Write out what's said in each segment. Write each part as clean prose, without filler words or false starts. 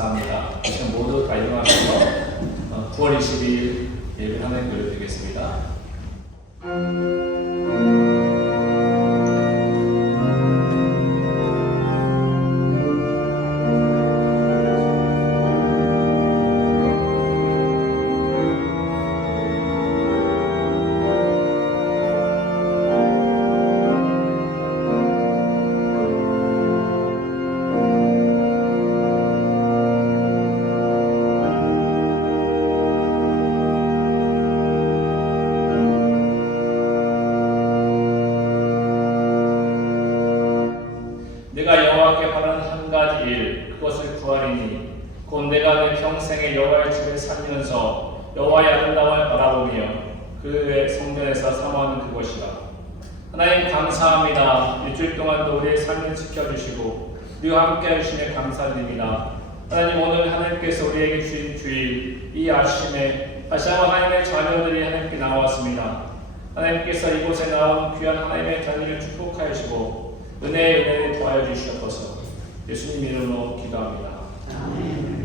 감사합니다. 지금 모두 다 일어나셔서 9월 22일 예배 하나님 드리겠습니다. 내가 여호와께 바라는 한 가지 일, 그것을 구하리니 곧 내가 내 평생에 여호와의 집에 살면서 여호와의 아름다움을 바라보며 그의 성전에서 사모하는 그것이라. 하나님 감사합니다. 일주일 동안도 우리의 삶을 지켜주시고 우리와 함께 해주시며 감사드립니다. 하나님, 오늘 하나님께서 우리에게 주신 주일 이 아침에 다시 한번 하나님의 자녀들이 하나님께 나왔습니다. 하나님께서 이곳에 나온 귀한 하나님의 자녀를 축복하여 주시고 은혜를 더하여 주시옵소서. 예수님 이름으로 기도합니다. 아멘.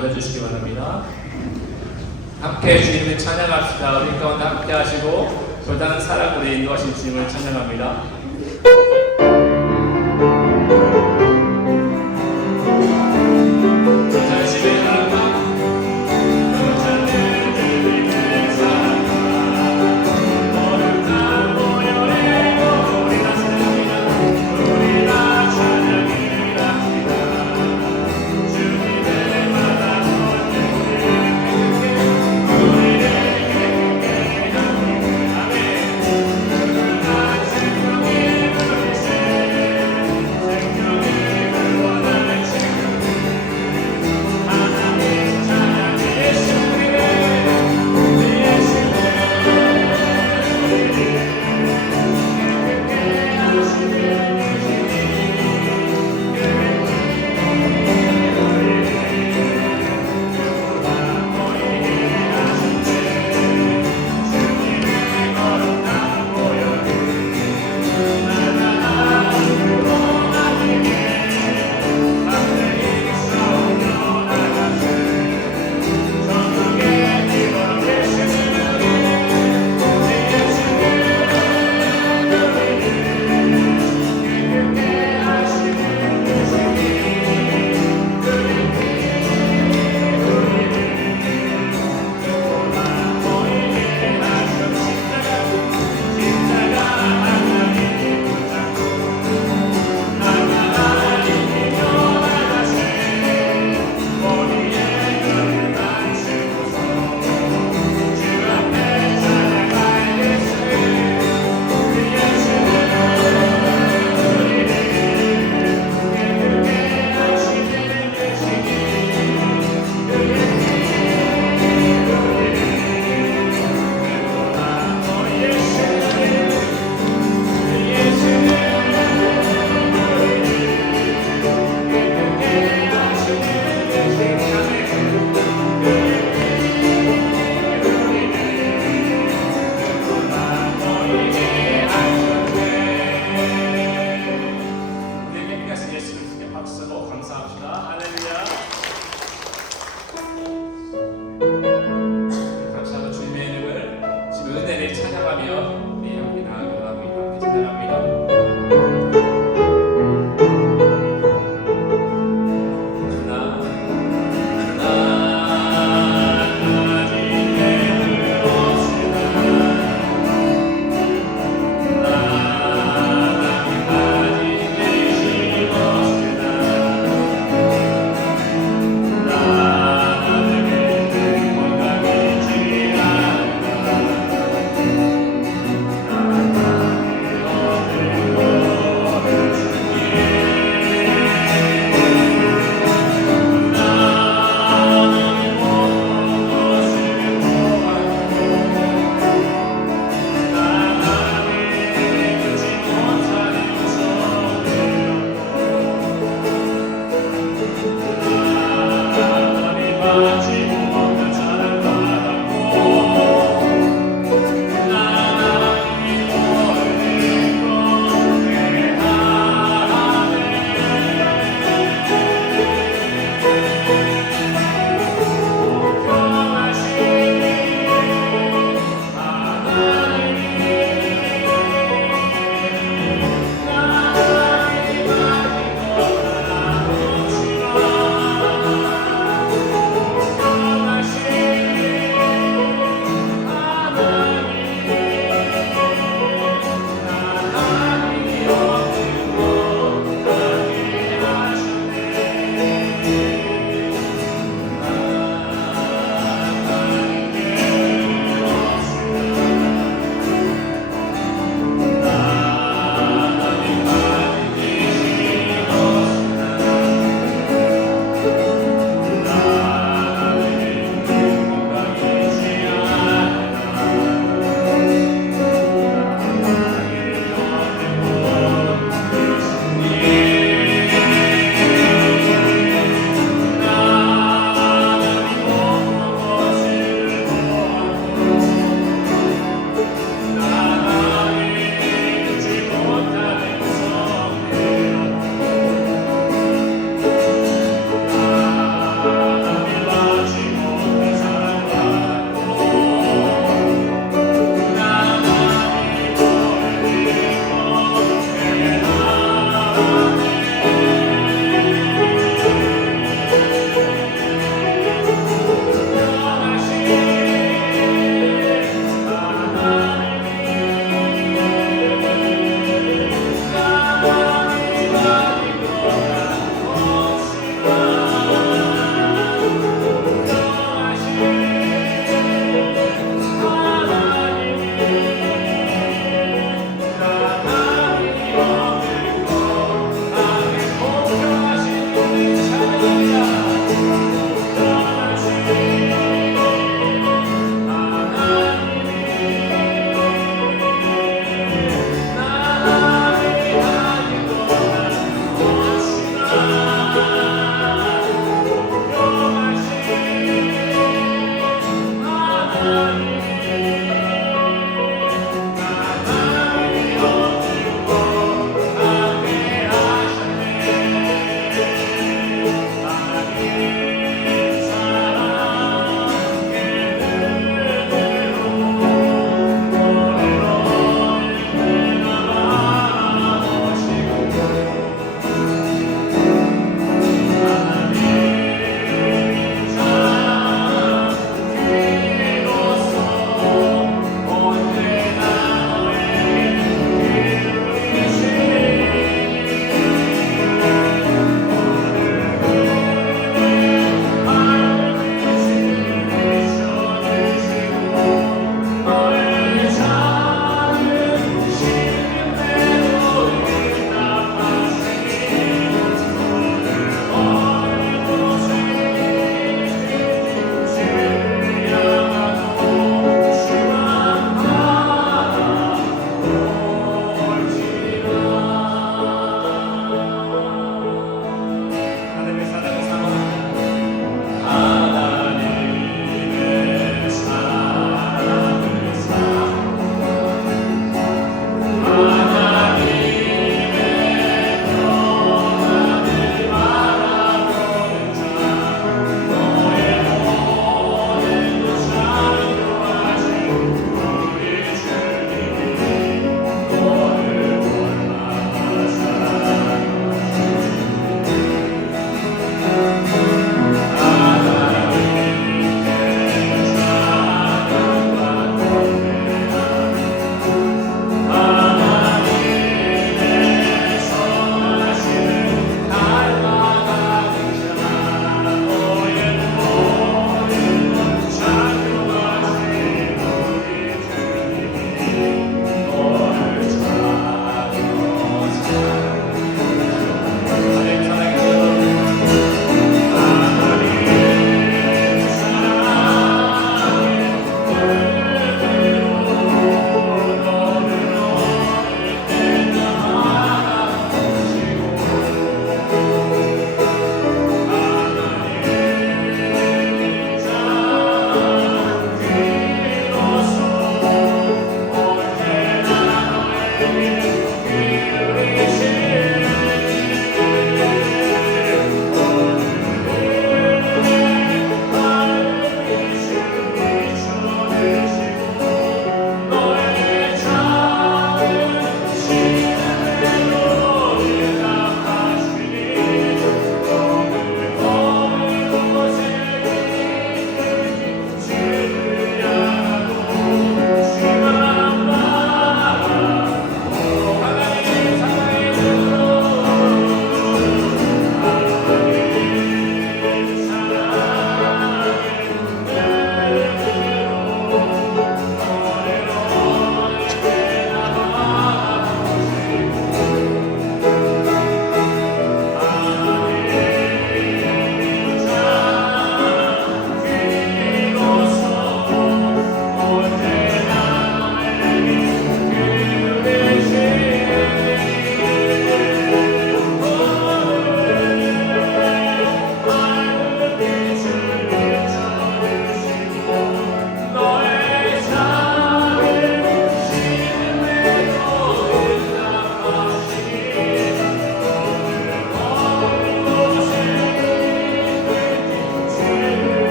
앉아주시기 바랍니다. 함께 주님을 찬양합시다. 우리 가운데 함께 하시고 고단한 사랑으로 인도하신 주님을 찬양합니다.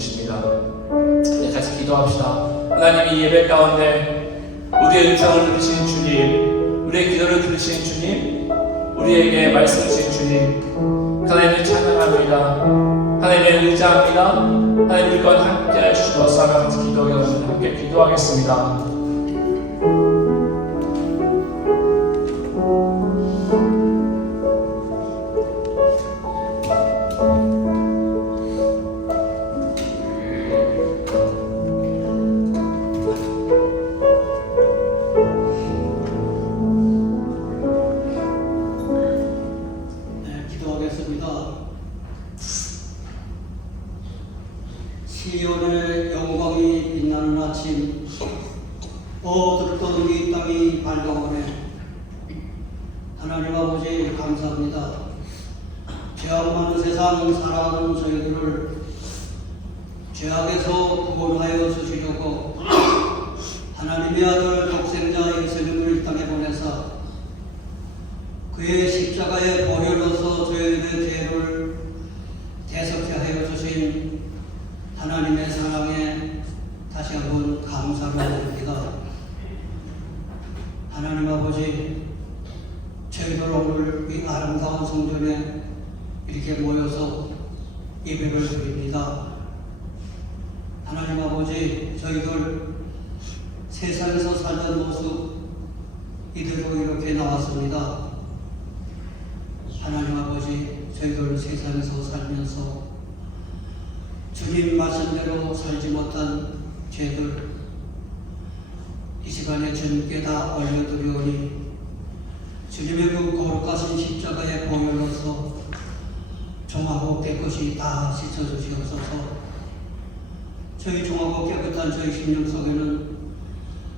주십니다. 네, 같이 기도합시다. 하나님, 이 예배 가운데 우리의 음성을 들으신 주님, 우리의 기도를 들으신 주님, 우리에게 말씀 주신 주님, 하나님을 찬양합니다. 하나님을 의지합니다. 하나님, 우리 건 함께 해주시옵소서. 같이 기도하겠습니다. 함께 기도하겠습니다. 시온의 영광이 빛나는 아침, 들었던 이 땅이 밝아오네. 하나님 아버지 감사합니다. 죄악 많은 세상 살아가는 저희들을 죄악에서 구원하여 주시려고 하나님의 아들 독생자 예수님을 이 땅에 보내사 그의 십자가의 보혈로서 저희들의 죄를 대속케 하여 주신 하나님의 사랑에 다시 한번 감사를 드립니다. 하나님 아버지, 저희들 오늘 이 아름다운 성전에 이렇게 모여서 예배를 드립니다. 하나님 아버지, 저희들 세상에서 살던 모습 이대로 이렇게 나왔습니다. 하나님 아버지, 저희들 세상에서 살면서 주님 말씀대로 살지 못한 죄들 이 시간에 주님께 다 올려드리오니 주님의 그 거룩하신 십자가의 보혈로서 정하고 깨끗이 다 씻어주시옵소서. 저희 정하고 깨끗한 저희 심령 속에는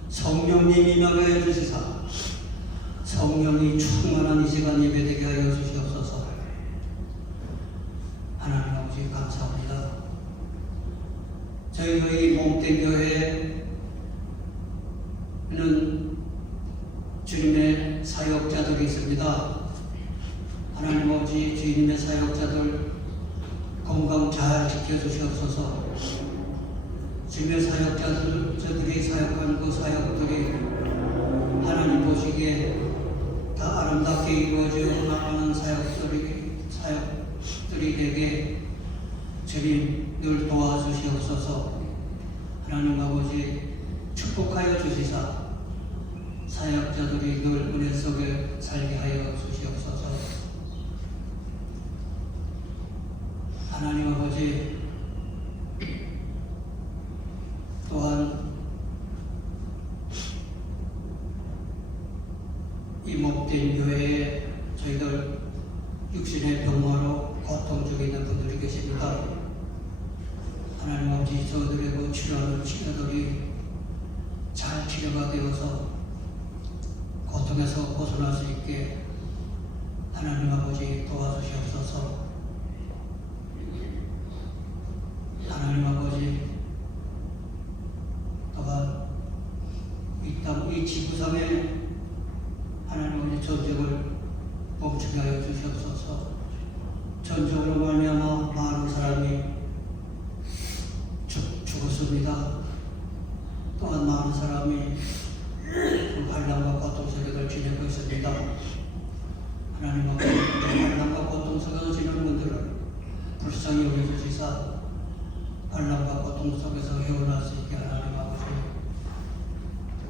성령님이 임하여 주시사 성령이 충만한 이 시간 예배되게 하여 주시옵소서. 하나님 아버지 감사합니다. 저희 몽땡 교회에는 주님의 사역자들이 있습니다. 하나님 아버지, 주님의 사역자들 건강 잘 지켜주시옵소서. 주님의 사역자들이 사역하는 그 사역들이 하나님 보시기에 다 아름답게 이루어져 나가는 사역들이 되게 주님 늘 도와주시옵소서. 하나님 아버지 축복하여 주시사 사역자들이 늘 은혜 속에 살게 하여 주시옵소서. 하나님 아버지, 또한 이 목된 교회에 저희들 육신의 병마로 고통 중에 있는 분들이 계십니다. 하나님 아버지, 저들의 그 치료하는 치료들이 잘 치료가 되어서 고통에서 벗어날 수 있게 하나님 아버지 도와주시옵소서. 하나님 아버지, 또한 이 지구상에 하나님 아버지 전쟁을 멈추게 하여 주시옵소서. 전쟁으로 말미암아 많은 사람이 죽었습니다. 또한 많은 사람이 환난과 고통 속에서 지내고 있습니다. 하나님 아버지, 환난과 고통 속에서 지내는 분들을 불쌍히 여겨주시사 환난과 고통 속에서 헤어날 수 있게 하나님 아버지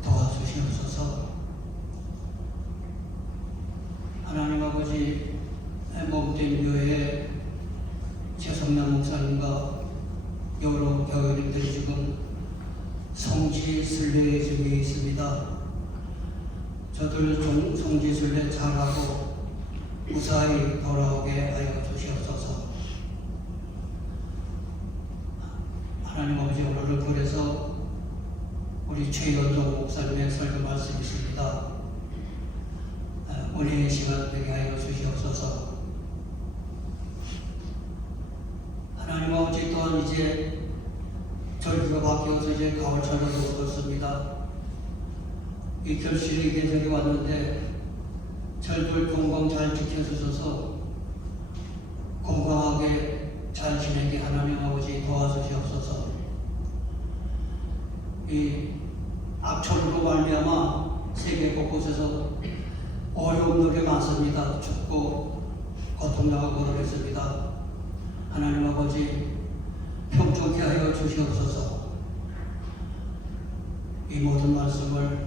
도와주시옵소서. 하나님 아버지, 몸된 교회에 최성남 목사님과 여러 교회님들이 지금 성지순례 중에 있습니다. 저들 성지순례 잘하고 무사히 돌아오게 하여 주시옵소서. 하나님 아버지, 오늘은 그래서 우리 최연동 목사님의 설교 말씀이 있습니다. 은혜의 시간 되게 하여 주시옵소서. 하나님 아버지, 또한 이제 절기가 바뀌어서 이제 가을철로 들어섰습니다. 이 결실의 계절이 왔는데 절들 건강 잘 지켜주셔서 건강하게 잘 지내게 하나님 아버지 도와주시옵소서. 이 악천후로 말미암아 세계 곳곳에서 어려움들이 많습니다. 춥고 고통당하고 그러겠습니다. 하나님 아버지 평정케 하여 주시옵소서. 이 모든 말씀을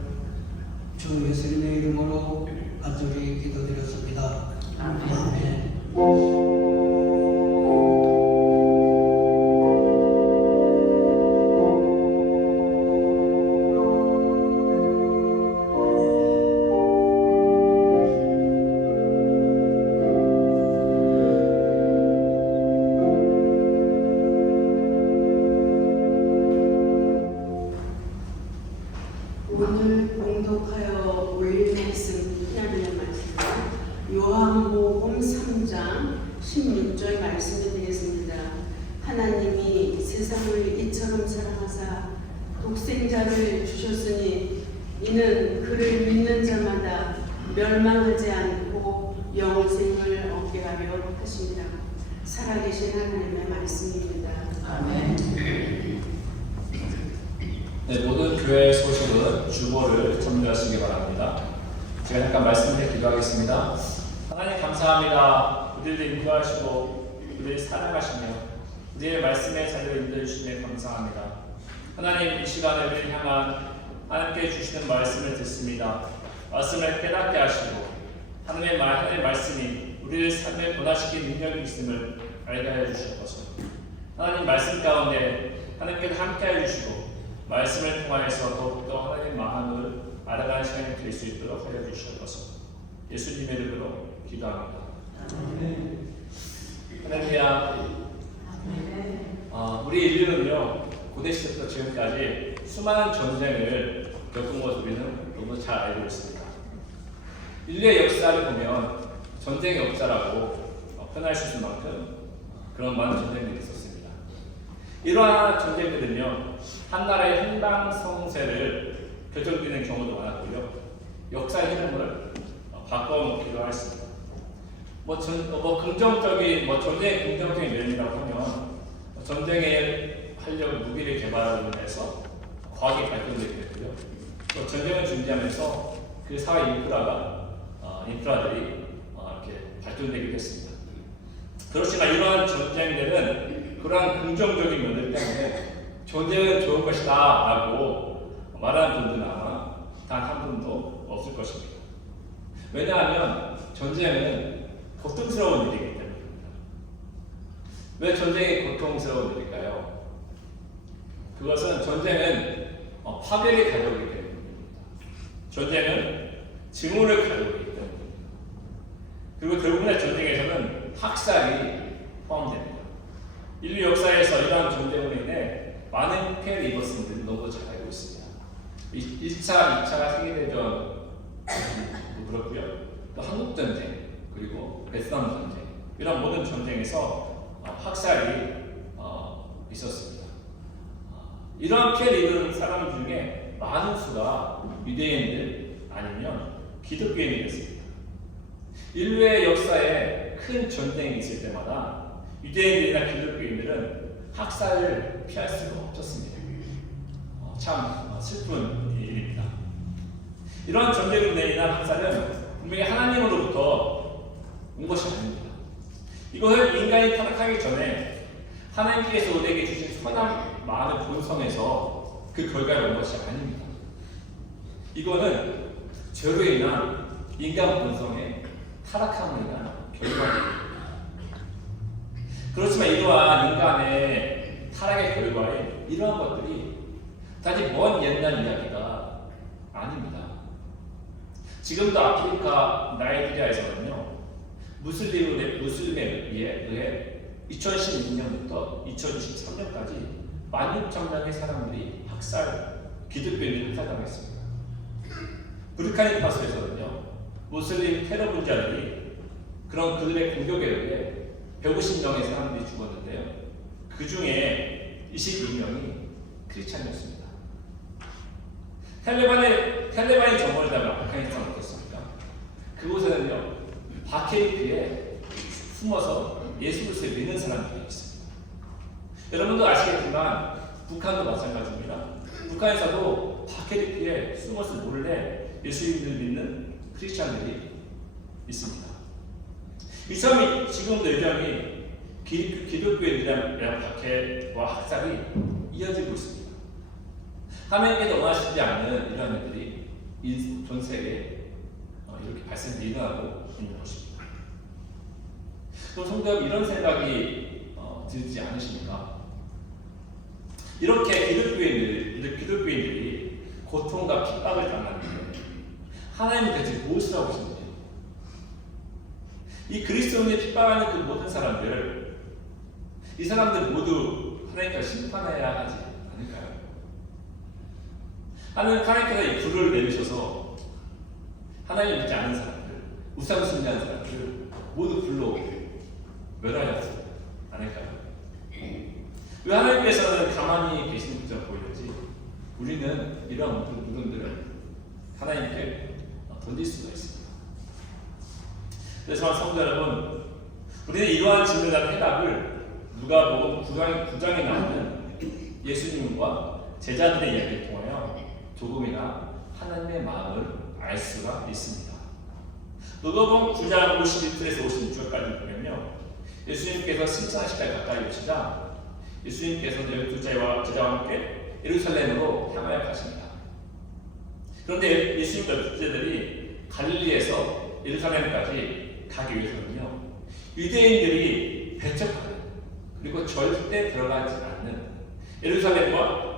주 예수님의 이름으로 간절히 기도드렸습니다. 아멘. 오늘 봉독하여 올릴 말씀, 하나님의 말씀은 요한복음 3장 16절 말씀이 되겠습니다. 하나님이 세상을 이처럼 사랑하사 독생자를 주셨으니 이는 그를 믿는 자마다 멸망하지 않고 영생을 얻게 하려 하십니다. 살아계신 하나님의 말씀입니다. 아멘. 네, 모든 교회 소식은 주보를 점유하시기 바랍니다. 제가 잠깐 말씀을 기도하겠습니다. 하나님 감사합니다. 우리를 인도하시고 우리를 사랑하시며 우리의 말씀의 자리를 인도해주시니 감사합니다. 하나님 이 시간에 우리를 향한 하나님께 주시는 말씀을 듣습니다. 말씀을 깨닫게 하시고 하나님의 말씀이 우리를 삶에 변화시키는 능력이 있음을 알게 하여 주시옵소서. 하나님 말씀 가운데 하나님께서 함께해 주시고 말씀을 통하여서 더욱더 하나님의 마음을 알아가는 시간이 될 수 있도록 하여 주시옵소서. 예수님의 이름으로 기도합니다. 할렐루야. 우리 인류는요 고대 시대부터 지금까지 수많은 전쟁을 겪은 것을 우리는 너무 잘 알고 있습니다. 인류의 역사를 보면 전쟁의 역사라고 표현할 수 있는 만큼 그런 많은 전쟁들이 있었습니다. 이러한 전쟁들은요 한 나라의 행방성세를 결정짓는 경우도 많았고요 역사의 흐름을 바꿔놓기도 했습니다. 긍정적인 전쟁의 긍정적인 면이라고 하면 전쟁에 하려고 무기를 개발하고 해서 과학이 발전되게 됐고요. 또 전쟁을 준비하면서 그 사회 인프라들이 이렇게 발전되기도 했습니다. 그렇지만 이러한 전쟁들은 그러한 긍정적인 면들 때문에 전쟁은 좋은 것이다 라고 말하는 분들은 아마 단 한 분도 없을 것입니다. 왜냐하면 전쟁은 고통스러운 일이기 때문입니다. 왜 전쟁이 고통스러운 일일까요? 그것은 전쟁은 파괴를 가져오기 때문입니다. 전쟁은 증오를 가져오기 때문입니다. 그리고 대부분의 전쟁에서는 학살이 포함됩니다. 인류 역사에서 이러한 전쟁으로 인해 많은 피해를 입었은 분들이 너무 잘 알고 있습니다. 1차, 2차 세계대전도 그렇고요. 또 한국전쟁, 그리고 베트남 전쟁 이런 모든 전쟁에서 학살이 있었습니다. 이러한 피해를 입은 사람 중에 많은 수가 유대인들 아니면 기독교인이었습니다. 인류의 역사에 큰 전쟁이 있을 때마다 유대인들이나 기독교인들은 학살을 피할 수가 없었습니다. 참 슬픈 일입니다. 이러한 전쟁으로 인한 학살은 분명히 하나님으로부터 온 것이 아닙니다. 이것을 인간이 타락하기 전에 하나님께서 우리에게 주신 선한 많은 본성에서 그 결과가 온 것이 아닙니다. 이거는 죄로 인한 인간 본성의 타락함으로 인한 결과입니다. 그렇지만 이러한 인간의 타락의 결과에 이러한 것들이 단지 먼 옛날 이야기가 아닙니다. 지금도 아프리카 나이지리아에서는요 무슬림에 의해 2016년부터 2023년까지 16,000명의 사람들이 기독교인들이 학살당했습니다. 부르키나파소에서는요 무슬림 테러 분자들이 그들의 공격에 의해 150명의 사람들이 죽었는데요. 그 중에 22명이 크리스찬이었습니다. 텔레반이 정권을 잡은 아프가니스탄은 어떻습니까? 그곳에는요, 바케이프에 숨어서 예수 그리스도를 믿는 사람들이 있습니다. 여러분도 아시겠지만 북한도 마찬가지입니다. 북한에서도 바케리피에 숨어서 몰래 예수님을 믿는 크리스찬들이 있습니다. 이 사람이 지금도 여전히 기독교에 대한 박해와 학살이 이어지고 있습니다. 하나님께서 원하시지 않는 이러한 일들이 전 세계에 이렇게 발생돼 일어나고 있는 것입니다. 그럼 성도 여러분, 이런 생각이 들지 않으십니까? 이렇게 기독교인들이 고통과 핍박을 당하는데 하나님은 대체 무엇을 하고 계십니까? 이 그리스도인을 핍박하는 그 모든 사람들, 이 사람들 모두 하나님께서 심판해야 하지 않을까요? 하나님께서 이 불을 내리셔서 하나님 믿지 않는 사람들, 우상 숭배하는 사람들 모두 불로 멸하지 않을까요? 왜 하나님께서는 가만히 계시는 것처럼 보이는지 우리는 이런 부분들을 하나님께 던질 수가 있습니다. 그래서 성도 여러분, 우리는 이러한 질문과 해답을 누가복음 9장에 나오는 예수님과 제자들의 이야기를 통하여 조금이나 하나님의 마음을 알 수가 있습니다. 누가복음 9장 51절에서 56절까지 보면요, 예수님께서 승천하시기까지 가까이 오시자 예수님께서 12제자와 함께 예루살렘으로 향하여 가십니다. 그런데 예수님 12제자들이 갈릴리에서 예루살렘까지 가기 위해서는요, 유대인들이 배척하는, 그리고 절대 들어가지 않는 예루살렘과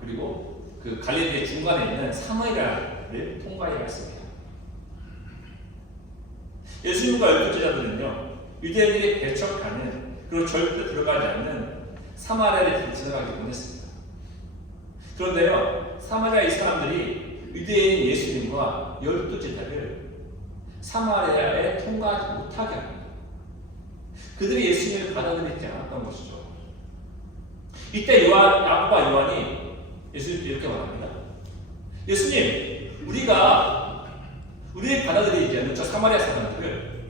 그리고 그 갈릴리의 중간에 있는 사마리아를 통과해야 했습니다. 예수님과 12제자들은요, 유대인들이 배척하는, 그리고 절대 들어가지 않는 사마리아를 지나가기 원했습니다. 그런데요, 사마리아 이 사람들이 유대인 예수님과 12제자를 사마리아에 통과하지 못하게 합니다. 그들이 예수님을 받아들이지 않았던 것이죠. 이때 야고보와 요한이 예수님께 이렇게 말합니다. 예수님, 우리를 받아들이지 않는 저 사마리아 사람들을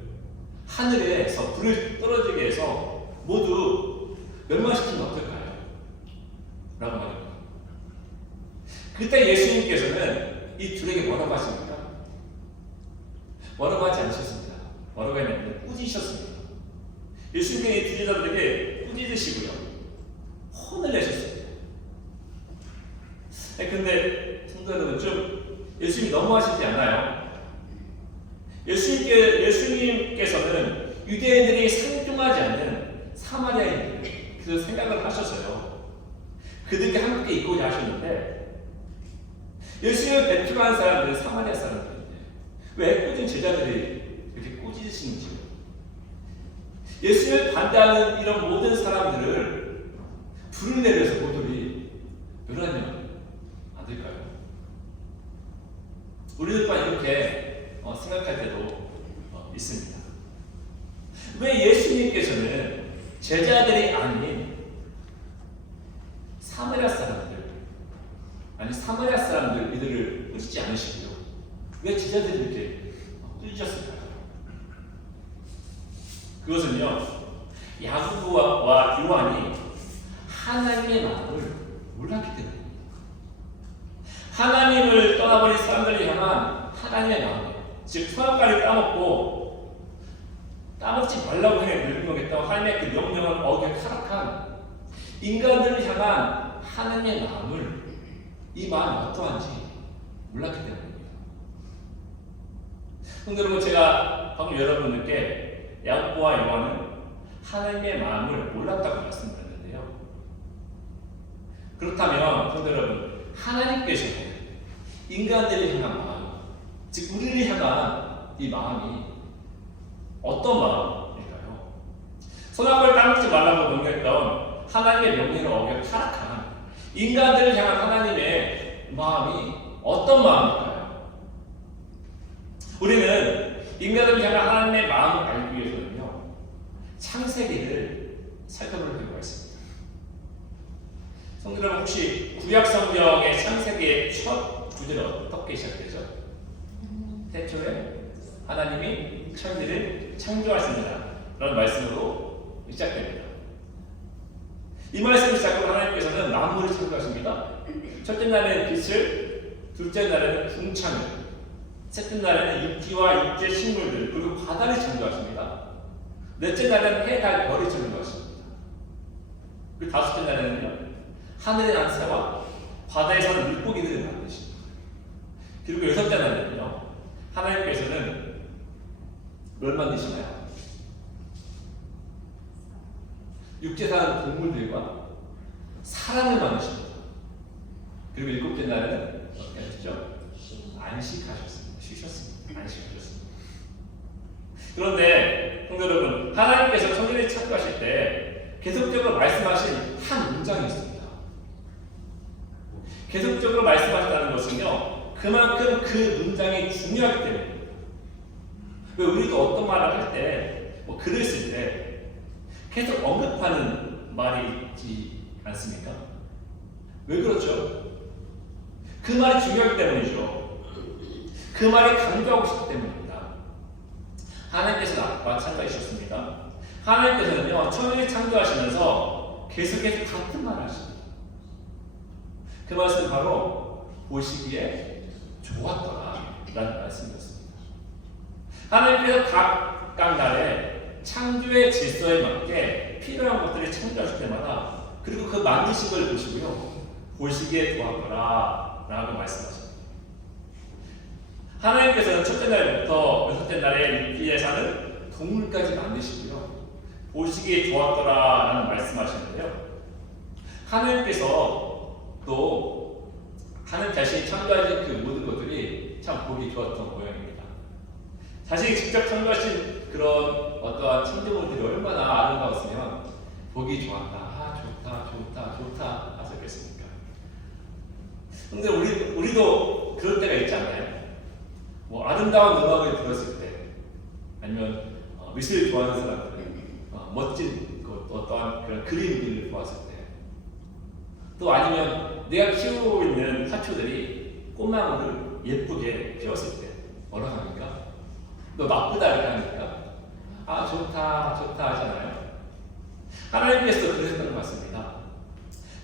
하늘에서 불을 떨어지게 해서 모두 멸망시키면 어떨까요? 라고 말합니다. 그때 예수님께서는 이 둘에게 뭐라고 하십니까? 뭐라고 하지 않으셨습니다. 뭐라고 했냐면 꾸짖으셨습니다. 예수님께서 이 두 제자들에게 꾸짖으시고요, 혼을 내셨습니다. 근데 성도 여러분, 좀 예수님이 너무하시지 않나요? 예수님께서는 유대인들이 상종하지 않는 사마리아인들, 그 생각을 하셔서요, 그들과 함께 있고자 하셨는데, 예수님을 배척한 사람들은 사마리아 사람들인데 왜 꾸준 제자들이 이렇게 꾸짖으시는지요? 예수님을 반대하는 이런 모든 사람들을 불을 내려서 모조리 멸하면 안 될까요? 우리들 또한 이렇게 생각할 때도 있습니다. 왜 예수님께서는 제자들이 아닌 사마리아 사람들 이들을 꾸짖지 않으시고요, 왜 제자들이 이렇게 꾸짖으셨을까요? 그것은요, 야고보와 요한이 하나님의 마음을 몰랐기 때문입니다. 하나님을 떠나버린 사람들을 향한 하나님의 마음, 즉 선악과를 따먹지 말라고 명령했던 하나님의 그 명령을 어겨 타락한 인간들을 향한 하나님의 마음을, 이 마음이 어떠한지 몰랐기 때문입니다. 근데 여러분, 제가 방금 여러분들께 야고보와 요한은 하나님의 마음을 몰랐다고 말씀드렸는데요, 그렇다면 성도 여러분, 하나님께서는 인간들을 향한 마음, 즉 우리를 향한 이 마음이 어떤 마음일까요? 선악과를 따먹지 말라고 명령했던 하나님의 명령을 어겨 타락한 인간들을 향한 하나님의 마음이 어떤 마음일까요? 우리는 인간들을 향한 하나님의 마음을 알기 위해서는요, 창세기를 살펴볼 필요가 있습니다. 성도 여러분, 혹시 구약 성경의 창세기의 첫 구절은 어떻게 시작되죠? 태초에 하나님이 천지를 창조하십니다 라는 말씀으로 시작됩니다. 이 말씀을 시작으로 하나님께서는 만물을 창조하십니다. 첫째 날에는 빛을, 둘째 날에는 궁창을, 셋째 날에는 육지와 육지의 식물들, 그리고 바다를 창조하십니다. 넷째 날에는 해, 달, 별을 창조하십니다. 그리고 다섯째 날에는요, 하늘의 난 새와 바다에 사는 물고기들을 만드십니다. 그리고 여섯째 날에는요, 하나님께서는 뭘 만드시나요? 육지에 사는 동물들과 사람을 만드십니다. 그리고 일곱째 날에는 어떻게 하셨죠? 안식하셨습니다. 쉬셨습니다. 안식하셨습니다. 그런데 성도 여러분, 하나님께서 천지를 창조하실 때 계속적으로 말씀하신 한 문장이 있습니다. 계속적으로 말씀하셨다는 것은요, 그만큼 그 문장이 중요하기 때문입니다. 왜 우리도 어떤 말을 할 때, 글을 쓸 때 계속 언급하는 말이 있지 않습니까? 왜 그렇죠? 그 말이 중요하기 때문이죠. 그 말이 강조하고 싶기 때문입니다. 하나님께서는 마찬가지셨습니다. 하나님께서는요, 천지를 창조하시면서 계속해서 같은 말을 하십니다. 그 말씀은 바로 보시기에 좋았더라 라는 말씀이었습니다. 하나님께서 각 날에 창조의 질서에 맞게 필요한 것들을 창조하실 때마다, 그리고 그 만드신 걸 보시고요, 보시기에 좋았더라 라고 말씀하십니다. 하나님께서는 첫째 날부터 여섯째 날에 육지에 사는 동물까지 만드시고요, 보시기에 좋았더라 라는 말씀하시는데요, 하나님께서 또 하나님 자신이 창조하신 그 모든 것들이 참 보기 좋았던 모양입니다. 자신이 직접 창조하신 그런 어떠한 창조물들이 얼마나 아름다웠으면 보기 좋았다, 좋다 하셨겠습니까? 근데 우리도 그럴 때가 있지 않나요? 아름다운 음악을 들었을 때, 아니면 미술을 좋아하는 사람들은 멋진 어떠한 그런 그림들을 보았을 때, 또 아니면 내가 키우고 있는 화초들이 꽃나무를 예쁘게 피웠을 때 뭐라고 합니까? 너 나쁘다 이렇게 합니까? 좋다 하잖아요. 하나님께서도 그러셨던 것 같습니다.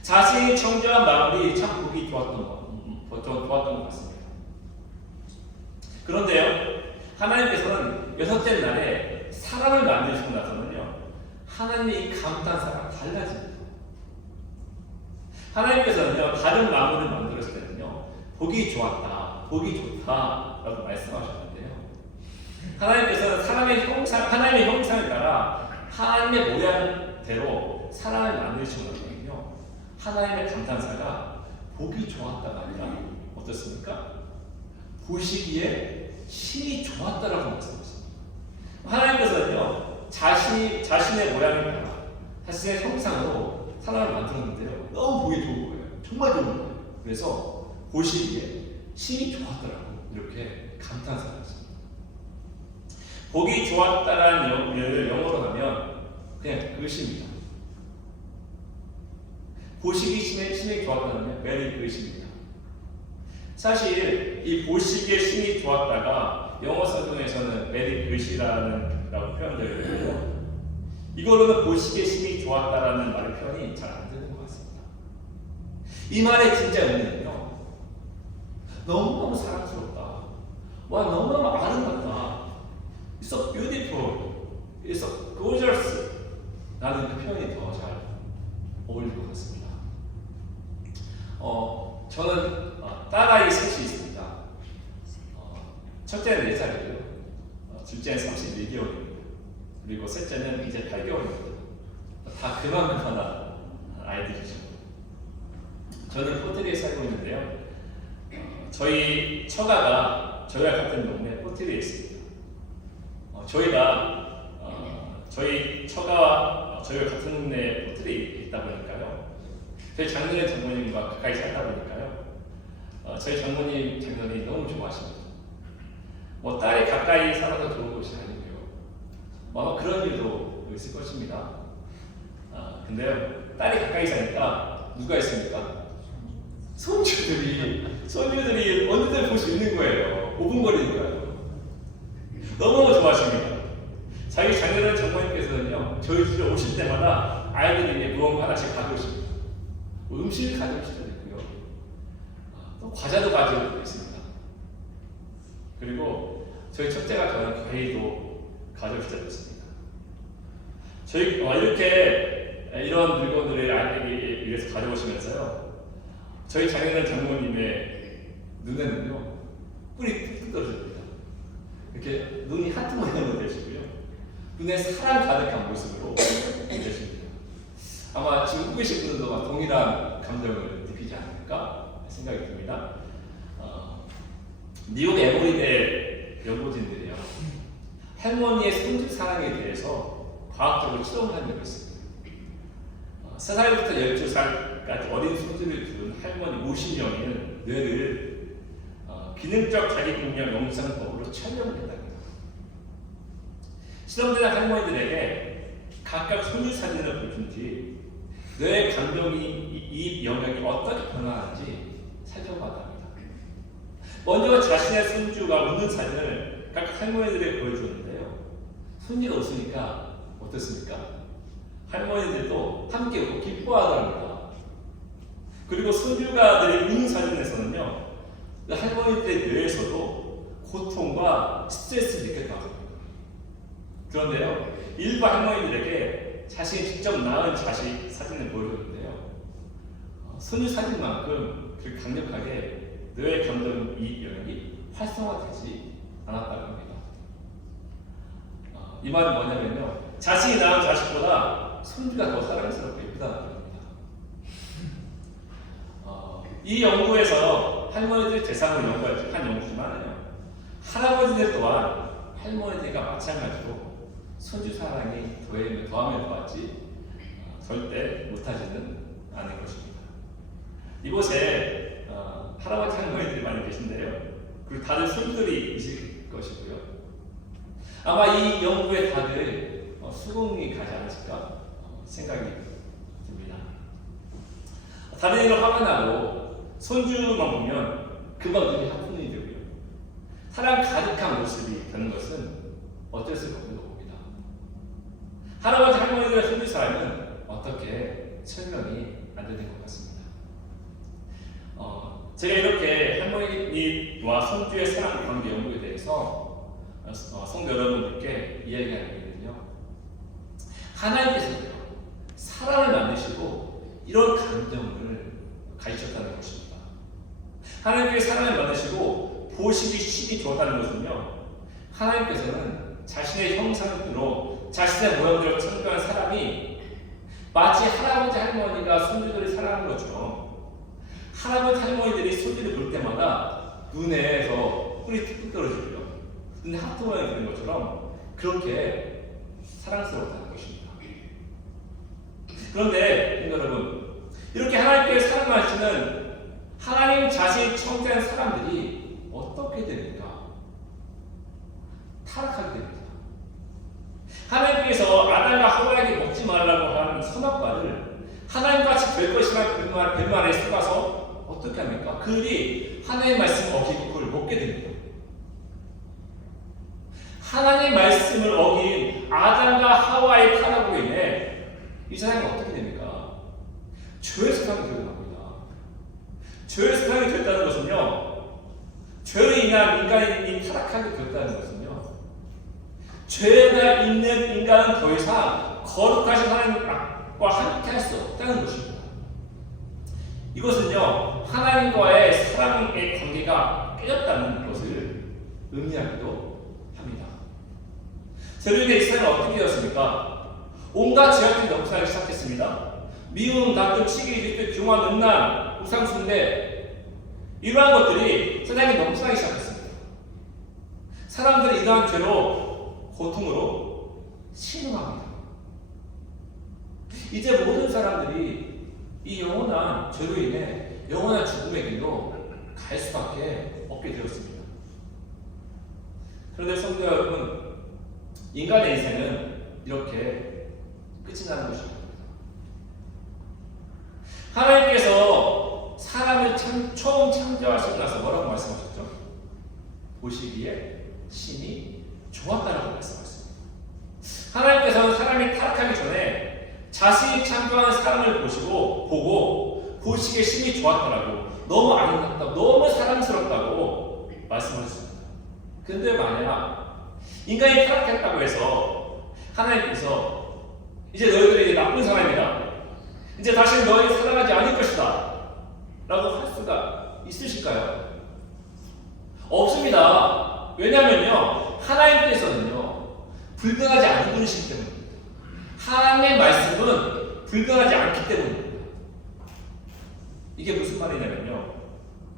자신이 창조한 나물이 참 보기 좋았던 것 같습니다. 그런데요, 하나님께서는 여섯째 날에 사람을 만드시고 나서는요, 하나님의 이 감탄사가 달라집니다. 하나님께서는요, 다른 나물을 만들었을 때는요, 보기 좋았다, 보기 좋다 라고 말씀하셨는데요, 하나님께서는 하나님의 형상에 따라 하나님의 모양대로 사람을 만드시고 나서는요, 하나님의 감탄사가 보기 좋았다가 아니라 어떻습니까? 보시기에 심히 좋았다라고 말씀하십니다. 하나님께서는요, 자신의 모양을 따라 자신의 형상으로 사람을 만들었는데요, 너무 보기 좋은 거예요. 정말 좋은 거예요. 그래서 보시기에 심히 좋았다라고 이렇게 감탄사하셨습니다. 보기 좋았다라는 의미를 영어로 하면 그냥 그것입니다. 보시기 심히 좋았다는 very good입니다. 사실 이 보시기에 심히 좋았다가 영어 성경에서는 very good이라는 표현되어 있고요, 이걸로는 보시기에 심히 좋았다라는 말의 표현이 잘 안 되는 것 같습니다. 이 말의 진짜 의미는요, 너무너무 사랑스럽다, 너무너무 아름답다, It's so beautiful, it's so gorgeous 라는 그 표현이 더 잘 어울릴 것 같습니다. 저는 딸아이 셋이 있습니다. 첫째는 4살이고요, 둘째는 32개월입니다. 그리고 셋째는 이제 8개월입니다. 다 그만한 아이들이죠. 저는 포트리에 살고 있는데요, 저희 처가가 저희와 같은 동네 포트리에 있습니다. 저희 처가와 저희가 같은 동네 포트리에 있다 보니까요, 저희 장로님 장모님과 가까이 살다 보니까요, 저희 장모님 장로님 너무 좋아하십니다. 딸이 가까이 살아서 좋은 것이 아니고요, 그런 일도 있을 것입니다. 근데요, 딸이 가까이 사니까 누가 있습니까? 손주들이 언제든 볼 수 있는 거예요. 5분 거리니까요. 너무너무 좋아하십니다. 자기 장로님 장모님께서는요, 저희 집에 오실 때마다 아이들이 무언가 하나씩 가져오십니다. 음식을 가져올 수도 있고요. 또 과자도 가져올 수 있습니다. 그리고 저희 첫째가 저는 과일도 가져올 수도 있습니다. 저희 이렇게 이런 물건들을 아이에게 위해서 가져오시면서요. 저희 자녀는 장모님의 눈에는요 뿔이 뚝뚝 떨어집니다. 이렇게 눈이 하트 모양으로 되시고요. 눈에 사랑 가득한 모습으로 되십니다. 아마 지금 보고 계신 분들도 동일한 감정을 느끼지 않을까 생각이 듭니다. 미국 에버리대 연구진들이요. 할머니의 손주 사랑에 대해서 과학적으로 실험을 한 적이 있습니다. 3살부터 12살까지 어린 손주를 둔 할머니 50명에는 뇌를 기능적 자기능력 영상법으로 촬영을 했답니다. 실험되는 할머니들에게 각각 손주 사진을 보여준 뒤 뇌의 감정이 이 영역이 어떻게 변화하는지 살펴봤답니다. 먼저 자신의 손주가 웃는 사진을 각 할머니들에게 보여주었는데요. 손주가 웃으니까 어떻습니까? 할머니들도 함께 웃고 기뻐하더랍니다. 그리고 손주가들이 웃는 사진에서는요, 할머니들의 뇌에서도 고통과 스트레스를 느꼈다고 합니다. 그런데요, 일부 할머니들에게 자신이 직접 낳은 자식 사진을 보여줬는데요, 손주 사진만큼 그렇게 강력하게 뇌의 감정 이입 영역이 활성화되지 않았다고 합니다. 이 말은 뭐냐면요, 자신이 낳은 자식보다 손주가 더 사랑스럽고 예쁘다는 겁니다. 이 연구에서 할머니들 대상으로 한 연구지만요, 할아버지들 또한 할머니들과 마찬가지로 손주 사랑이 더하면 더하지 절대 못하지는 않을 것입니다. 이곳에 할아버지 할머니들이 많이 계신데요. 그리고 다들 손주들이 있을 것이고요. 아마 이 연구에 다들 수긍이 가지 않으실까 생각이 듭니다. 다른 일을 화가 나고 손주만 보면 금방 눈이 하품이 되고요. 사랑 가득한 모습이 되는 것은 어쩔 수가 없는 겁니다. 할아버지 할머니들의 손주 사랑은 어떻게 설명이 안 되는 것 같습니다. 제가 이렇게 할머니와 손주의 사랑 관계 연구에 대해서 성도 여러분들께 이야기하는 이유는요, 하나님께서요 사람을 만드시고 이런 감정을 가지셨다는 것입니다. 하나님께서 사람을 만드시고 보시기 쉽게 주었다는 것은요, 하나님께서는 자신의 형상으로 자신의 모양대로 창조한 사람이 마치 할아버지 할머니가 손주들을 사랑하는 것처럼 할아버지 할머니들이 손주를 볼 때마다 눈에서 뿔이 툭툭 떨어지고요, 눈에 하트 모양이 되는 것처럼 그렇게 사랑스러웠다는 것입니다. 그런데 여러분, 이렇게 하나님께 사랑하시는 하나님 자신이 창조한 사람들이 어떻게 됩니까? 타락하게 됩니다. 하나님께서 아담과 하와에게 먹지 말라고 하는 선악과를 하나님같이 될 것이라는 뱃말에 속아서 어떻게 합니까? 그들이 하나님의 말씀을 어기고 그걸 먹게 됩니다. 하나님의 말씀을 어긴 아담과 하와의 타락으로 인해 이 세상이 어떻게 됩니까? 죄의 세상이 되고 맙니다. 죄의 세상이 됐다는 것은요, 죄로 인한 인간이 타락하게 됐다는 것은요, 죄가 있는 인간은 더 이상 거룩하신 하나님과 함께 할 수 없다는 것입니다. 이것은요, 하나님과의 사랑의 관계가 깨졌다는 것을 의미하기도 합니다. 새로운 이스라엘은 어떻게 되었습니까? 온갖 죄악들이 넘쳐나기 시작했습니다. 미움, 다툼, 시기, 질투, 교만, 음란, 우상숭배, 이러한 것들이 세상에 넘쳐나기 시작했습니다. 사람들이 이러한 죄로, 고통으로 신음합니다. 이제 모든 사람들이 이 영원한 죄로 인해 영원한 죽음의 길로 갈 수밖에 없게 되었습니다. 그런데 성도 여러분, 인간의 인생은 이렇게 끝이 나는 것이 아닙니다. 하나님께서 사람을 처음 창조하시고 나서 뭐라고 말씀하셨죠? 보시기에 심히 좋았다라고 말씀하셨습니다. 하나님께서는 사람이 타락하기 전에 자신이 창조한 사람을 보고 보시기에 심히 좋았더라고. 너무 아름답다고, 너무 사랑스럽다고 말씀하셨습니다. 근데 만약 인간이 타락했다고 해서 하나님께서 이제 너희들이 나쁜 사람이다, 이제 다시는 너희를 사랑하지 않을 것이다 라고 할 수가 있으실까요? 없습니다. 왜냐하면요, 하나님께서는요 불변하지 않은 분이시기 때문입니다. 하나님의 말씀은 불변하지 않기 때문입니다. 이게 무슨 말이냐면요,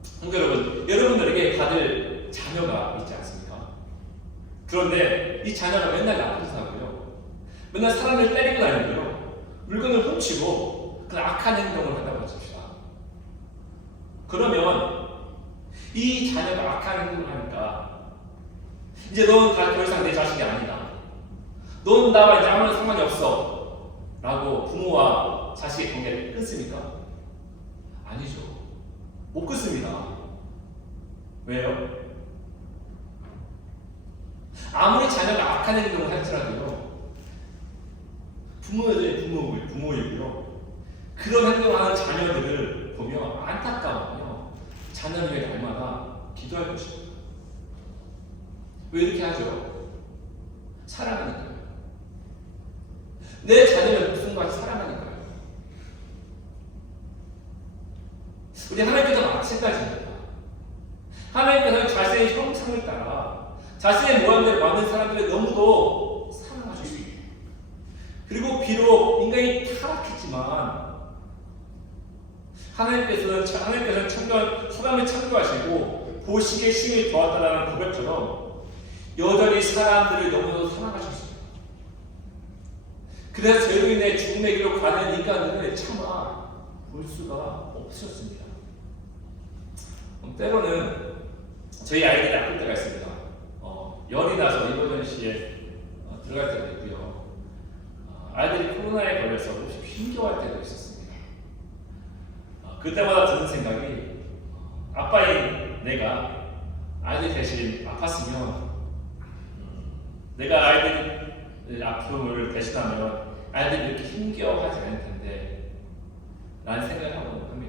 성도 여러분, 여러분들에게 받을 자녀가 있지 않습니까? 그런데 이 자녀가 맨날 나쁜 짓 하고요, 맨날 사람을 때리고 다니고요, 물건을 훔치고 그 악한 행동을 한다고 하십시다. 그러면 이 자녀가 악한 행동을 하니까 이제 넌 더 이상 내 자식이 아니다, 넌 나와 이제 아무런 상관이 없어 라고 부모와 자식의 관계를 끊습니까? 아니죠. 못 끊습니다. 왜요? 아무리 자녀가 악한 행동을 할지라도요, 부모이고요, 그런 행동을 하는 자녀들을 보며 안타까워요. 자녀를 위해 날마다 기도할 것입니다. 왜 이렇게 하죠? 사랑하니까요. 내 자녀를 무슨 같이 사랑하니까요. 우리 하나님께서 마찬가지입니다. 하나님께서 자신의 형상을 따라 자신의 모양대로 만든 사람들을 너무도 사랑하셨습니다. 그리고 비록 인간이 타락했지만 하나님께서는 사람을 창조하시고 보시기에 심히 좋았다라는 고백처럼 여전히 사람들을 너무도 사랑하셨습니다. 그래서 죄로 인해 죽음의 길로 가는 인간들을 차마 볼 수가 없으셨습니다. 때로는 저희 아이들이 아플 때가 있습니다. 열이 나서 이머전시에 들어갈 때도 있고요. 아이들이 코로나에 걸려서 힘겨워할 때도 있었습니다. 그때마다 드는 생각이, 아빠인 내가 아이들 대신 아팠으면, 내가 아이들 아픔을 대신하면 아이들이 이렇게 힘겨워하지 않을 텐데 라는 생각을 하고 합니다.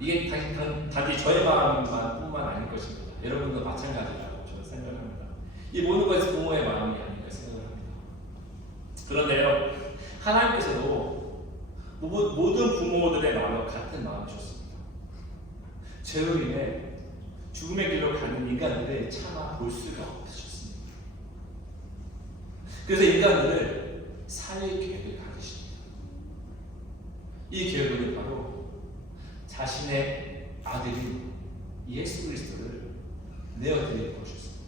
이게 단지 저의 마음만 뿐만 아닐 것입니다. 여러분도 마찬가지라고 저는 생각합니다. 이 모든 것이 부모의 마음이 아닌가 생각을 합니다. 그런데요, 하나님께서도 모든 부모들의 마음과 같은 마음이셨습니다. 죄로 인해 죽음의 길로 가는 인간들을 차마 볼 수가 없으셨습니다. 그래서 인간들을 살릴 계획을 가지십니다. 이 계획은 바로 자신의 아들인 예수 그리스도를 내어드릴 것이었습니다.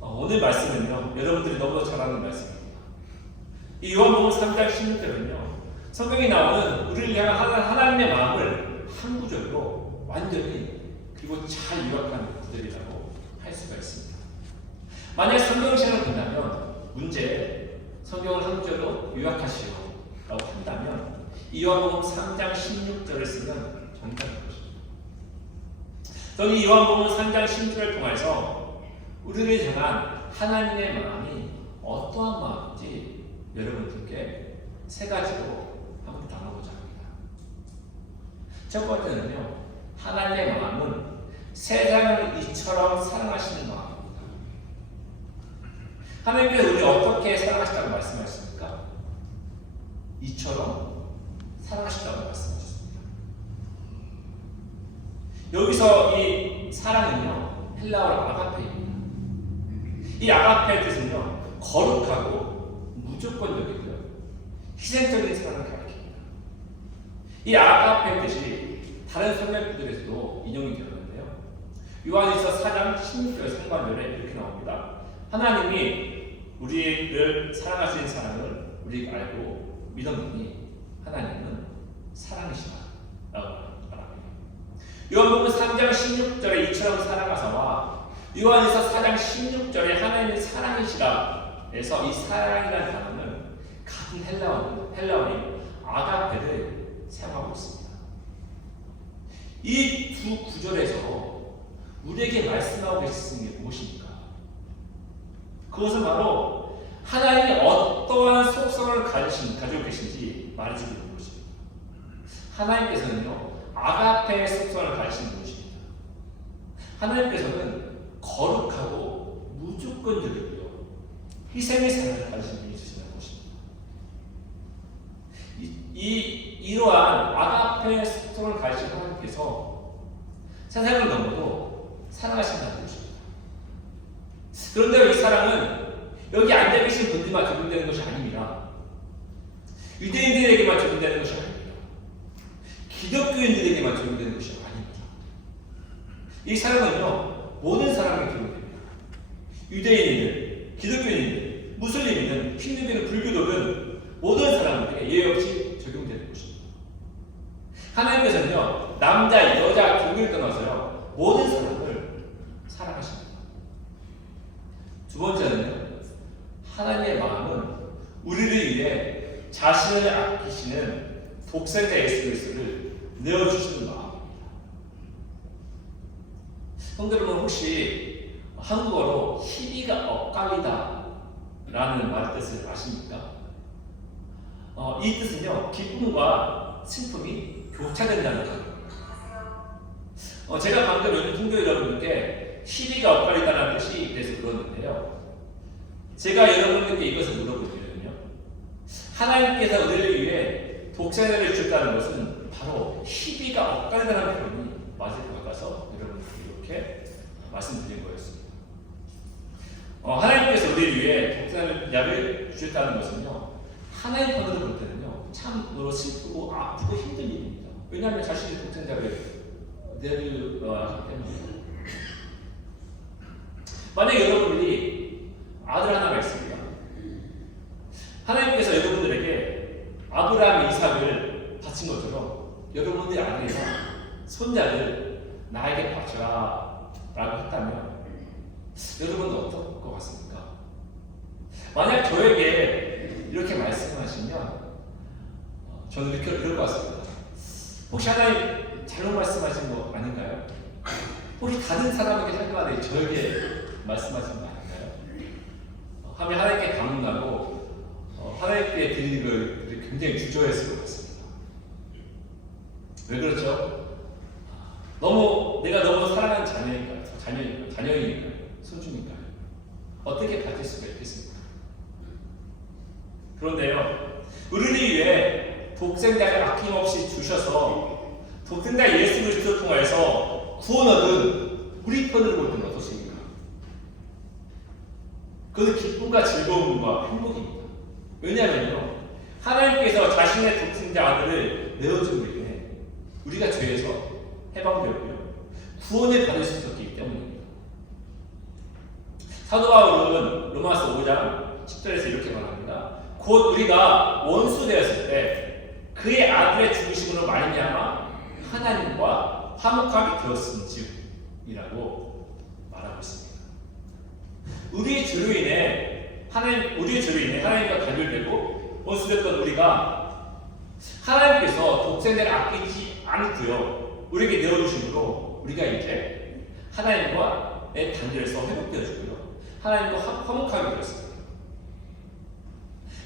오늘 말씀은요, 여러분들이 너무나 잘 아는 말씀입니다. 이 요한복음 3장 16절은요, 성경에 나오는 우리를 향한 하나님의 마음을 한 구절로 완전히 그리고 잘 요약한 구절이라고 할 수가 있습니다. 만약 성경책을 본다면 문제 성경을 한 구절로 요약하시오라고 한다면 이 요한복음 3장 16절을 쓰면 정답인 것입니다. 저는 이 요한복음 3장 16절을 통해서 우리를 향한 하나님의 마음이 어떠한 마음인지 여러분들께 세 가지로 한번 나눠보자 합니다. 첫 번째는요, 하나님의 마음은 세상을 이처럼 사랑하시는 마음입니다. 하나님께서 우리를 어떻게 사랑하시다고 말씀하셨습니까? 이처럼 사랑하시다고 말씀하셨습니다. 여기서 이 사랑은요, 헬라어로 아가페입니다. 이 아가페의 뜻은요, 거룩하고 무조건적이고요, 희생적인 사랑을 가리킵니다. 이 아가페의 뜻이 다른 성경들에서도 인용이 되었는데요, 요한일서 4장 16절 상반절에 이렇게 나옵니다. 하나님이 우리를 사랑하시는 사랑을 우리가 알고 믿었느니 하나님은 사랑이시다 라고 말합니다. 요한복음 3장 16절에 이처럼 사랑하사와 요한일서 4장 16절에 하나님은 사랑이시다 에서 이 사랑이라는 단어는 같은 헬라어인 아가페를 사용하고 있습니다. 이 두 구절에서 우리에게 말씀하고 계시는 게 무엇입니까? 그것은 바로 하나님이 어떠한 속성을 가지고 계신지 말해주고 있는 것입니다. 하나님께서는요, 아가페의 속성을 가르치는 분이십니다. 하나님께서는 거룩하고 무조건적이고요, 희생의 사랑을 가르치는 분이시라는 것입니다. 이러한 아가페의 속성을 가르치는 하나님께서 세상을 넘어도 사랑하신다는 것입니다. 그런데 이 사랑은 여기 앉아 계신 분들만 적용되는 것이 아닙니다. 유대인들에게만 적용되는 것이 아닙니다. 기독교인들에게만 적용되는 것이 아닙니다. 이 사랑은요, 모든 사람에게 적용됩니다. 유대인이든 기독교인이든 무슬림이든 힌두교든 불교도든 모든 사람들에게 예외 없이 적용되는 것입니다. 하나님께서는요, 남자, 여자, 종교를 떠나서요, 모든 사람을 사랑하십니다. 두 번째는요, 하나님의 마음은 우리를 위해 자신을 아끼시는 독생자 예수 그리스도를 내어주시는 마음입니다. 성도 여러분, 혹시 한국어로 희비가 엇갈리다 라는 말 뜻을 아십니까? 이 뜻은요, 기쁨과 슬픔이 교차된다는 겁니다. 제가 방금 요즘 성도 여러분들께 희비가 엇갈리다라는 뜻이 돼서 물었는데요, 제가 여러분들께 이것을 물어보면요, 하나님께서 우리를 위해 독생자를 주셨다는 것은 바로 희비가 엇갈리다는 표현이 맞을 것 같아서 여러분들께 이렇게 말씀드린 거였습니다. 하나님께서 우리를 위해 독생자를 주셨다는 것은요, 하나님 편으로 볼 때는요, 참으로 슬프고 아프고 힘든 일입니다. 왜냐하면 자신의 독생자를 내를 하기 때문입니다. 만약 여러분들이 아들 하나가 있습니다. 하나님께서 여러분들에게 아브라함, 이삭을 바친 것처럼 여러분들의 아들이나 손자를 나에게 바쳐라 라고 했다면 여러분은 어떨 것 같습니까? 만약 저에게 이렇게 말씀하시면 저는 이럴 것 같습니다. 혹시 하나님 잘못 말씀하신 거 아닌가요? 혹시 다른 사람에게 할 말에 저에게 말씀하신 거 아닌가요? 하면 하나님께 감동하고 하나님께 드리는 걸 굉장히 주저했을 것 같습니다. 왜 그렇죠? 내가 너무 사랑하는 자녀이니까요, 손주니까요. 어떻게 받을 수가 있겠습니까? 그런데요, 우리를 위해 독생자를 아낌없이 주셔서 독생자 예수 그리스도를 통해서 구원 얻은 우리 편으로 볼 때는 어떻습니까? 그것은 기쁨과 즐거움과 행복입니다. 왜냐하면요, 하나님께서 자신의 독생자 아들을 내어준 때문에 우리가 죄에서 해방되었고요, 구원을 받을 수 있었기 때문입니다. 사도 바울은 로마서 5장 10절에서 이렇게 말합니다. 곧 우리가 원수 되었을 때 그의 아들의 죽으심으로 말미암아 하나님과 화목하게 되었음직이라고 말하고 있습니다. 우리의 죄로 인해 하나님과 단절되고 원수됐던 우리가 하나님께서 독생자를 아끼지 않고요, 우리에게 내어주심으로 우리가 이제 하나님과의 단절에서 회복되어지고요, 하나님과 화목하게 되었습니다.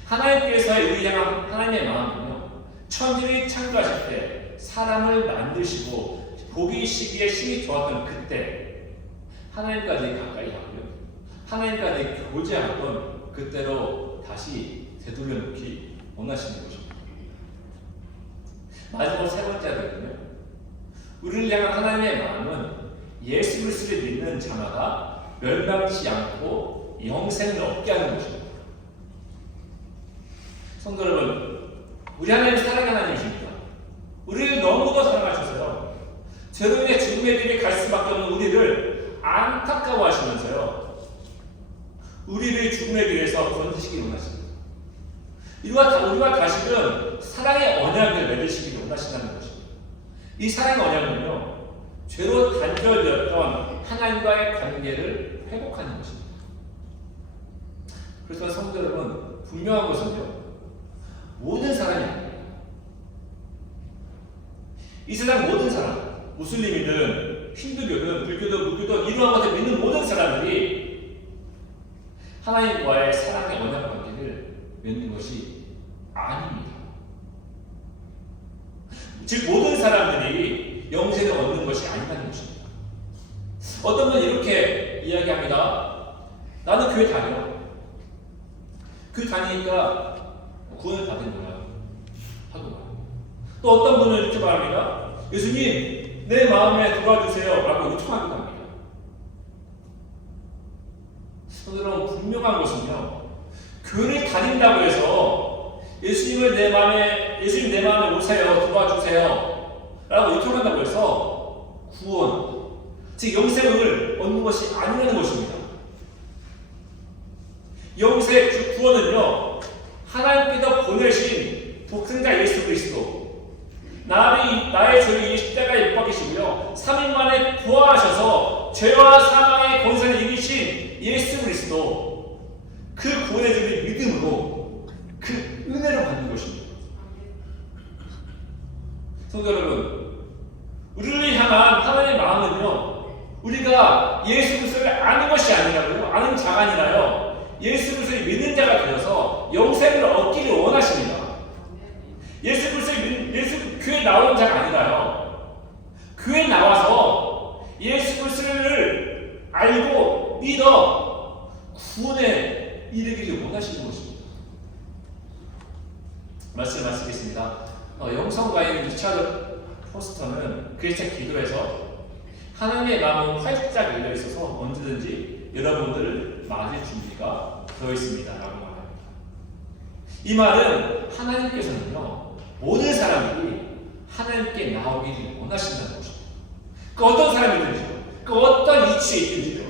하나님께서의 우리 향한 하나님의 마음은요, 천지를 창조하실 때 사람을 만드시고 보기 시기에 심히 좋았던 그때 하나님까지 가까이 하고요, 하나님까지 교제하던 그때로 다시 되돌려놓기 원하시는 것입니다. 마지막 세 번째로는요, 우리를 향한 하나님의 마음은 예수 그리스도를 믿는 자마다 멸망치 않고 영생을 얻게 하는 것입니다. 성도 여러분, 우리 하나님 사랑의 하나님이십니다. 우리를 너무도 사랑하셔서요, 죄로 인해 죽음의 길에 갈 수밖에 없는 우리를 안타까워하시면서요, 우리를 죽음의 길에서 건지시기 원하십니다. 우리와 다시금 사랑의 언약을 맺으시기 원하신다는 것입니다. 이 사랑의 언약은요, 죄로 단절되었던 하나님과의 관계를 회복하는 것입니다. 그래서 성도 여러분, 분명한 것은요, 모든 사람이 아닙니다. 이 세상 모든 사람, 무슬림이든 힌두교든 불교든 무교든 이러한 것을 믿는 모든 사람들이 하나님과의 사랑의 언약 관계를 맺는 것이 아닙니다. 즉 모든 사람들이 영생을 얻는 것이 아니라는 것입니다. 어떤 분은 이렇게 이야기합니다. 나는 교회 다녀. 교회 다니니까 구원을 받은 거야. 하고 또 어떤 분은 이렇게 말합니다. 예수님, 내 마음에 들어와주세요. 라고 요청하기도 합니다. 오늘은 분명한 것은요, 교회를 다닌다고 해서 예수님 내 마음에 오세요. 들어와주세요. 라고 요청한다고 해서 구원, 즉 영생을 얻는 것이 아니라는 것입니다. 영생, 즉 구원은요, 하나님께서 보내신 독생자 예수 그리스도, 나의 죄를 이 십자가에 못 박히시고요, 3일 만에 부활하셔서 죄와 사망의 권세를 이기신 예수 그리스도, 그 구원의 주를 믿음으로 그 은혜를 받는 것입니다. 성도 여러분, 우리를 향한 하나님의 마음은요, 우리가 예수 그리스도를 아는 것이 아니라고요, 아는 자가 아니라요, 예수 그리스도를 믿는 자가 되어서 영생을 얻기를 원하십니다. 예수 교회 나오는 자가 아니라요, 교회 나와서 예수 그리스도를 알고 믿어 구원에 이르기를 원하시는 것입니다. 말씀을 마치겠습니다. 영성가인 리차드 포스터는 그의 책 기도에서 하나님의 마음은 활짝 열려 있어서 언제든지 여러분들을 맞을 준비가 되어 있습니다. 라고 말합니다. 이 말은 하나님께서는요, 모든 사람들이 하나님께 나오기를 원하신다는 것입니다. 그 어떤 사람이든지요, 그 어떤 위치에 있든지요,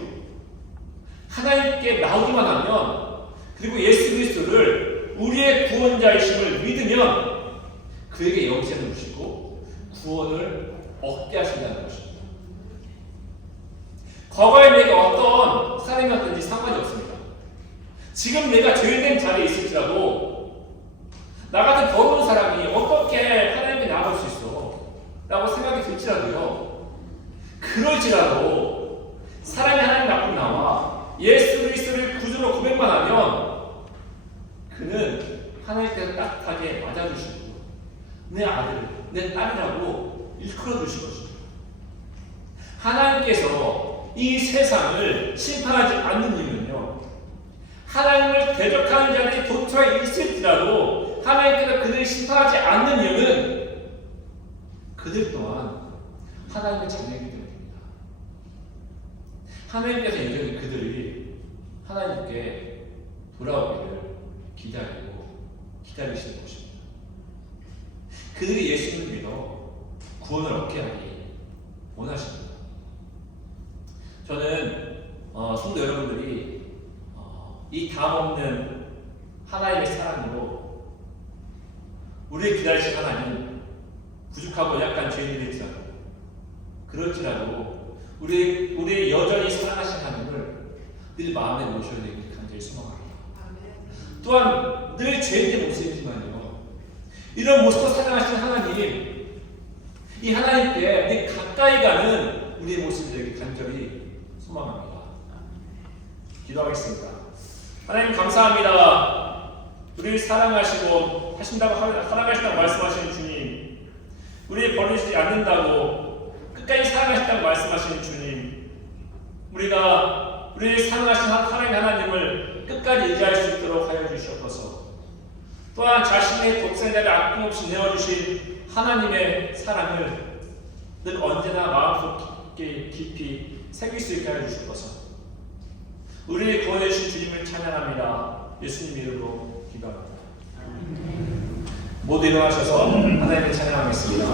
하나님께 나오기만 하면, 그리고 예수 그리스도를 우리의 구원자이심을 믿으면 그에게 영생을 주시고 구원을 얻게 하신다는 것입니다. 과거에 내가 어떤 사람이었든지 상관이 없습니다. 지금 내가 죄된 자리에 있을지라도 나 같은 더러운 사람이 어떻게 하나님께 나아갈 수 있어? 라고 생각이 들지라도요, 그럴지라도 사랑의 하나님 앞으로 나와 예수 그리스도를 구주로 고백만 하면 그는 하나님께서 따뜻하게 맞아주시고 내 아들, 내 딸이라고 일컬어 주실 것입니다. 하나님께서 이 세상을 심판하지 않는 이유는요, 하나님을 대적하는 자들이 도처에 있을지라도 하나님께서 그들을 심판하지 않는 이유는 그들 또한 하나님의 자녀이기 때문입니다. 하나님께서 여전히 그들이 하나님께 돌아오기를 기다리시는 것입니다. 그들이 예수님을 믿어 구원을 얻게 하기 원하십니다. 저는 성도 여러분들이 이 담없는 하나님의 사랑으로 우리를 기다리신 하나님, 부족하고 약간 죄인들일지라도 그럴지라도 우리 여전히 사랑하신 하나님을 늘 마음에 모셔야 되길 간절히 소망합니다. 또한 늘 죄인의 모습이지만요, 이런 모습으로 사랑하신 하나님, 이 하나님께 늘 가까이 가는 우리의 모습이 되길 간절히 소망합니다. 기도하겠습니다. 하나님 감사합니다. 우리를 사랑하시고 사랑하신다고 말씀하시는 주님, 우리를 버리지 않는다고 끝까지 사랑하신다고 말씀하시는 주님, 우리가 우리를 사랑하신 하나님을 끝까지 의지할 수 있도록 하여 주시옵소서. 또한 자신의 독생자를 아낌없이 내어주신 하나님의 사랑을 늘 언제나 마음속 깊이 새길 수 있게 하여 주시옵소서. 우리를 구원해 주신 주님을 찬양합니다. 예수님 이름으로 기도합니다. 모두 일어나셔서 하나님을 찬양하겠습니다.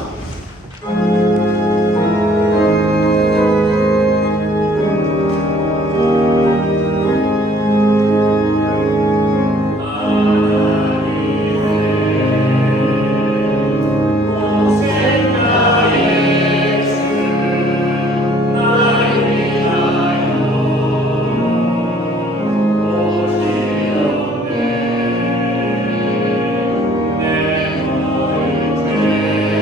내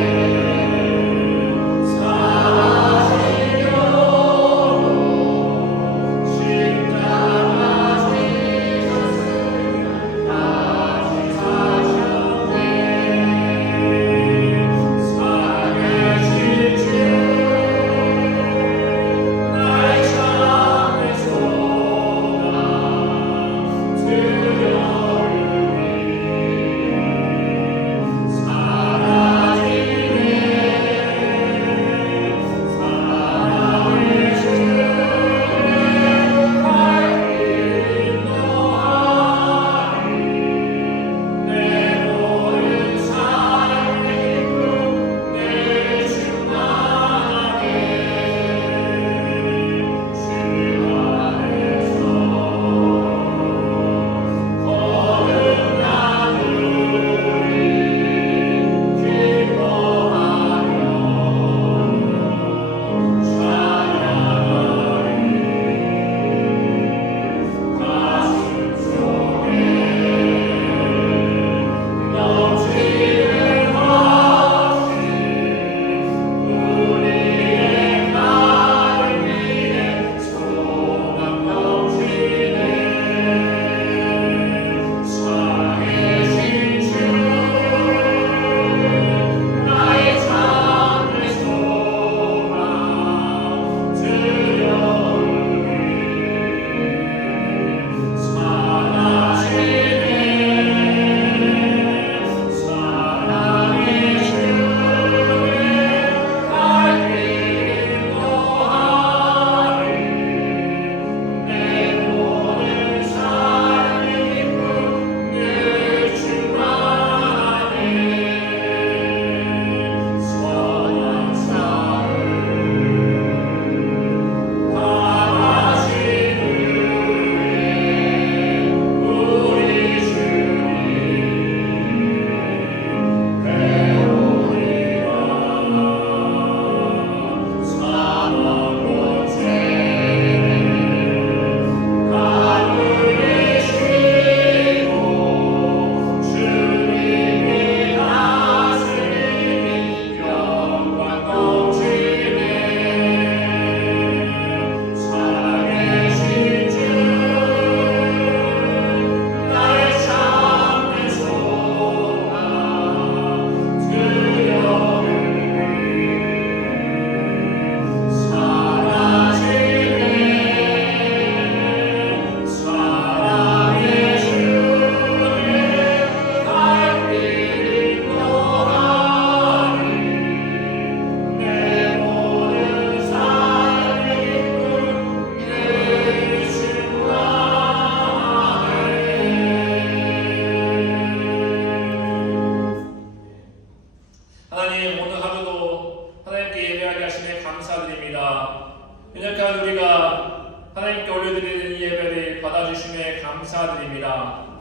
하나님 오늘 하루도 하나님께 예배하게 하심에 감사드립니다. 연약한 우리가 하나님께 올려드리는 이 예배를 받아주심에 감사드립니다.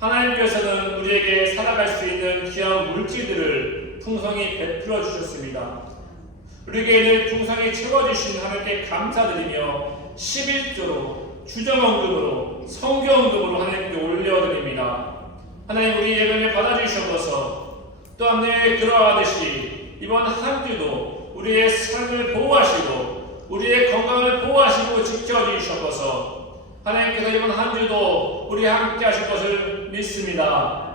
하나님께서는 우리에게 살아갈 수 있는 귀한 물질들을 풍성히 베풀어 주셨습니다. 우리에게 늘 풍성히 채워주신 하나님께 감사드리며 11조로 주정헌금으로 성경헌금으로 하나님께 올려드립니다. 하나님 우리 예배를 받아주셔서 또한 늘 그러하듯이 이번 한 주도 우리의 삶을 보호하시고 우리의 건강을 보호하시고 지켜주셔서 하나님께서 이번 한 주도 우리 함께 하실 것을 믿습니다.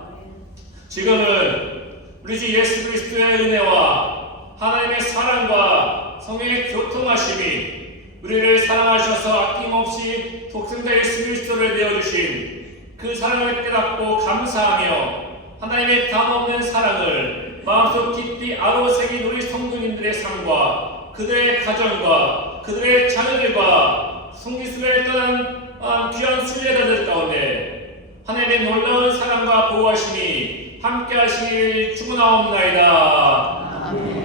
지금은 우리 주 예수 그리스도의 은혜와 하나님의 사랑과 성령의 교통하심이 우리를 사랑하셔서 아낌없이 독생자 예수 그리스도를 내어주신 그 사랑을 깨닫고 감사하며 하나님의 담없는 사랑을 마음속 깊이 아로새긴 우리 성도님들의 삶과 그들의 가정과 그들의 자녀들과 성지순례를 떠난 귀한 순례자들 가운데 하나님의 놀라운 사랑과 보호하심이 함께 하시길 축원하옵나이다. 아멘.